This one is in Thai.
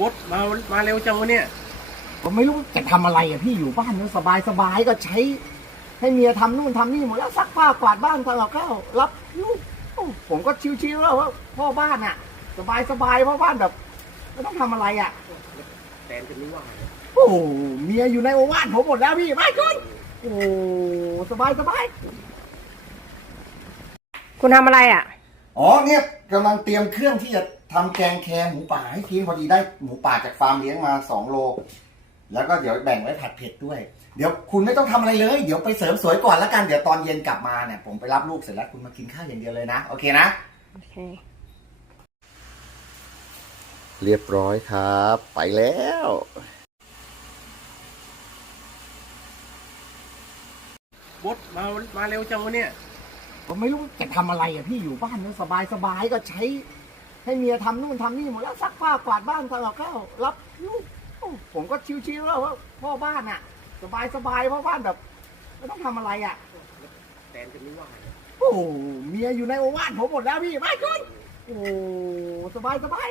บดมามาเร็วจังวะเนี่ยผมไม่รู้จะทำอะไรอะพี่อยู่บ้านสบายสบายๆก็ใช้ ให้เมียทำนู่นทำนี่หมดแล้วซักผ้ากวาดบ้านทำกับข้าวรับลูกโอ้ผมก็ชิวๆแล้วว่าพ่อบ้านอะ สบายสบายๆพ่อบ้านแบบไม่ต้องทำอะไรอะ แตนจะไม่ว่าเลยโอ้เมียอยู่ในโอวาทผมหมดแล้วพี่ไปคุณโอ้สบายสบายคุณทำอะไรอะ อ๋อเนี่ยกำลังเตรียมเครื่องที่จะ ทำแกงแครหมูป่าให้ทีมพอดีได้หมูป่าจากฟาร์มเลี้ยงมาสองโล แล้วก็เดี๋ยวแบ่งไว้ผัดเผ็ดด้วย เดี๋ยวคุณไม่ต้องทำอะไรเลย เดี๋ยวไปเสริมสวยก่อนแล้วกัน เดี๋ยวตอนเย็นกลับมาเนี่ยผมไปรับลูกเสร็จแล้วคุณมากินข้าวอย่างเดียวเลยนะ โอเคนะ โอเค เรียบร้อยครับ ไปแล้วบดมา มาเร็วจังวะเนี่ยผมไม่รู้จะทำอะไรอะพี่อยู่บ้านสบายสบายๆก็ใช้ ให้เมียทำนู่นทำนี่หมดแล้วซักผ้ากวาดบ้านทำกับข้าวรับลูกผมก็ชิวๆแล้วว่าพ่อบ้านอะ สบายสบายพ่อบ้านแบบไม่ต้องทำอะไรอะแตนจะไม่ว่าโอ้เมียอยู่ในโอวาทผมหมดแล้วพี่ไปคุณโอ้สบายสบาย